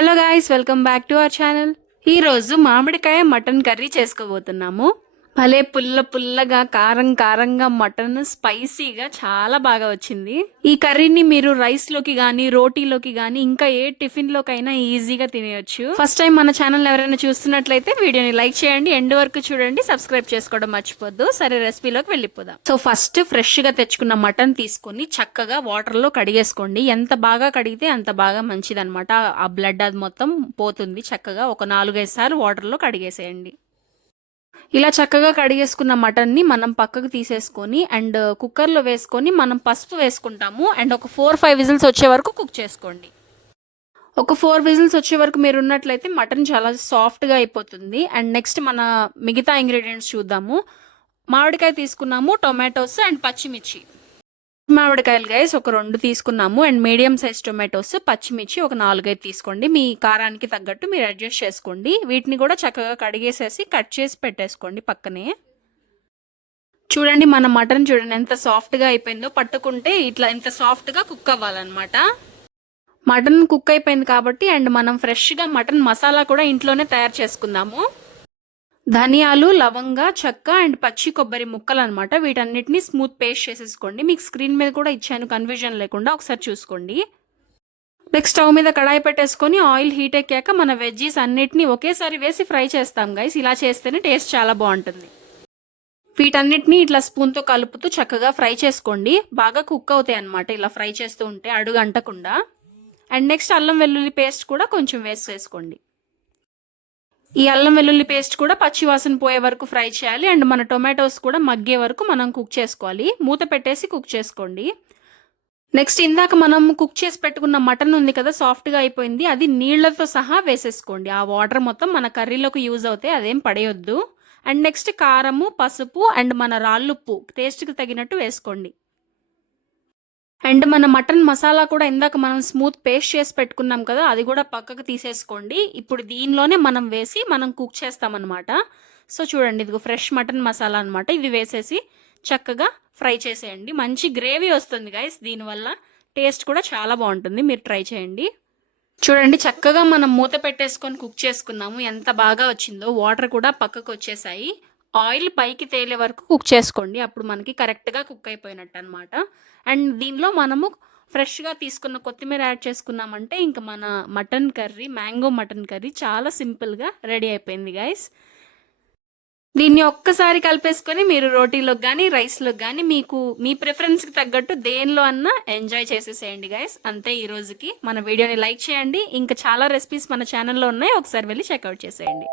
Hello guys welcome back to our channel ఈరోజు మామిడికాయ mutton curry చేసుకోబోతున్నాము. భలే పుల్ల పుల్లగా కారం కారంగా మటన్ స్పైసీగా చాలా బాగా వచ్చింది. ఈ కర్రీని మీరు రైస్లోకి గానీ రోటీలోకి గానీ ఇంకా ఏ టిఫిన్ లోకైనా ఈజీగా తినేయచ్చు. ఫస్ట్ టైం మన ఛానల్ ఎవరైనా చూస్తున్నట్లయితే వీడియోని లైక్ చేయండి ఎండ్ వరకు చూడండి సబ్స్క్రైబ్ చేసుకోవడం మర్చిపోద్దు. సరే రెసిపీలోకి వెళ్ళిపోదాం. సో ఫస్ట్ ఫ్రెష్గా తెచ్చుకున్న మటన్ తీసుకొని చక్కగా వాటర్లో కడిగేసుకోండి. ఎంత బాగా కడిగితే అంత బాగా మంచిదనమాట ఆ బ్లడ్ అది మొత్తం పోతుంది. చక్కగా ఒక నాలుగైదు సార్లు వాటర్లో కడిగేసేయండి. ఇలా చక్కగా కడిగేసుకున్న మటన్ని మనం పక్కకు తీసేసుకొని అండ్ కుక్కర్లో వేసుకొని మనం పసుపు వేసుకుంటాము. అండ్ ఒక ఫోర్ ఫైవ్ విజిల్స్ వచ్చే వరకు కుక్ చేసుకోండి. ఒక ఫోర్ విజిల్స్ వచ్చే వరకు మీరు ఉన్నట్లయితే మటన్ చాలా సాఫ్ట్గా అయిపోతుంది. అండ్ నెక్స్ట్ మన మిగతా ఇంగ్రీడియంట్స్ చూద్దాము. మామిడికాయ తీసుకున్నాము టొమాటోస్ అండ్ పచ్చిమిర్చి. మామిడికాయలు గైస్ ఒక రెండు తీసుకున్నాము. అండ్ మీడియం సైజ్ టొమాటోస్ పచ్చిమిర్చి ఒక నాలుగైదు తీసుకోండి. మీ కారానికి తగ్గట్టు మీరు అడ్జస్ట్ చేసుకోండి. వీటిని కూడా చక్కగా కడిగేసేసి కట్ చేసి పెట్టేసుకోండి పక్కనే. చూడండి మన మటన్ చూడండి ఎంత సాఫ్ట్గా అయిపోయిందో. పట్టుకుంటే ఇట్లా ఎంత సాఫ్ట్గా కుక్ అవ్వాలన్నమాట. మటన్ కుక్ అయిపోయింది కాబట్టి అండ్ మనం ఫ్రెష్గా మటన్ మసాలా కూడా ఇంట్లోనే తయారు చేసుకుందాము. ధనియాలు లవంగ చెక్క అండ్ పచ్చి కొబ్బరి ముక్కలు అనమాట వీటన్నిటిని స్మూత్ పేస్ట్ చేసేసుకోండి. మీకు స్క్రీన్ మీద కూడా ఇచ్చాను కన్ఫ్యూజన్ లేకుండా ఒకసారి చూసుకోండి. నెక్స్ట్ స్టవ్ మీద కడాయి పెట్టేసుకొని ఆయిల్ హీట్ ఎక్కాక మన వెజ్జీస్ అన్నిటిని ఒకేసారి వేసి ఫ్రై చేస్తాం గైస్ ఇలా చేస్తేనే టేస్ట్ చాలా బాగుంటుంది. వీటన్నిటిని ఇట్లా స్పూన్తో కలుపుతూ చక్కగా ఫ్రై చేసుకోండి. బాగా కుక్ అవుతాయి అనమాట ఇలా ఫ్రై చేస్తూ ఉంటే అడుగు అంటకుండా అండ్ నెక్స్ట్ అల్లం వెల్లుల్లి పేస్ట్ కూడా కొంచెం వేసి వేసుకోండి. ఈ అల్లం వెల్లుల్లి పేస్ట్ కూడా పచ్చి వాసన పోయే వరకు ఫ్రై చేయాలి. అండ్ మన టొమాటోస్ కూడా మగ్గే వరకు మనం కుక్ చేసుకోవాలి. మూత పెట్టేసి కుక్ చేసుకోండి. నెక్స్ట్ ఇందాక మనం కుక్ చేసి పెట్టుకున్న మటన్ ఉంది కదా సాఫ్ట్గా అయిపోయింది. అది నీళ్ళతో సహా వేసేసుకోండి. ఆ వాటర్ మొత్తం మన కర్రీలోకి యూజ్ అవుతాయి అదేం పడేయొద్దు. అండ్ నెక్స్ట్ కారము పసుపు అండ్ మన రాళ్ళుప్పు టేస్ట్కి తగినట్టు వేసుకోండి. అండ్ మన మటన్ మసాలా కూడా ఇందాక మనం స్మూత్ పేస్ట్ చేసి పెట్టుకున్నాం కదా అది కూడా పక్కకు తీసేసుకోండి. ఇప్పుడు దీనిలోనే మనం వేసి మనం కుక్ చేస్తామన్నమాట. సో చూడండి ఇదిగో ఫ్రెష్ మటన్ మసాలా అనమాట ఇది వేసేసి చక్కగా ఫ్రై చేసేయండి. మంచి గ్రేవీ వస్తుంది గైస్ దీనివల్ల టేస్ట్ కూడా చాలా బాగుంటుంది. మీరు ట్రై చేయండి. చూడండి చక్కగా మనం మూత పెట్టేసుకొని కుక్ చేసుకున్నాము. ఎంత బాగా వచ్చిందో వాటర్ కూడా పక్కకు వచ్చేసాయి. ఆయిల్ పైకి తేలే వరకు కుక్ చేసుకోండి. అప్పుడు మనకి కరెక్ట్గా కుక్ అయిపోయినట్టు అనమాట అండ్ దీనిలో మనము ఫ్రెష్గా తీసుకున్న కొత్తిమీర యాడ్ చేసుకున్నామంటే ఇంకా మన mutton curry mango mutton curry చాలా సింపుల్గా రెడీ అయిపోయింది గైస్. దీన్ని ఒక్కసారి కలిపేసుకొని మీరు రోటీలోకి కానీ రైస్లోకి కానీ మీకు మీ ప్రిఫరెన్స్కి తగ్గట్టు దేనిలో అన్నా ఎంజాయ్ చేసేసేయండి గైస్. అంతే ఈ రోజుకి. మన వీడియోని లైక్ చేయండి. ఇంకా చాలా రెసిపీస్ మన ఛానల్లో ఉన్నాయి. ఒకసారి వెళ్ళి చెక్అవుట్ చేసేయండి.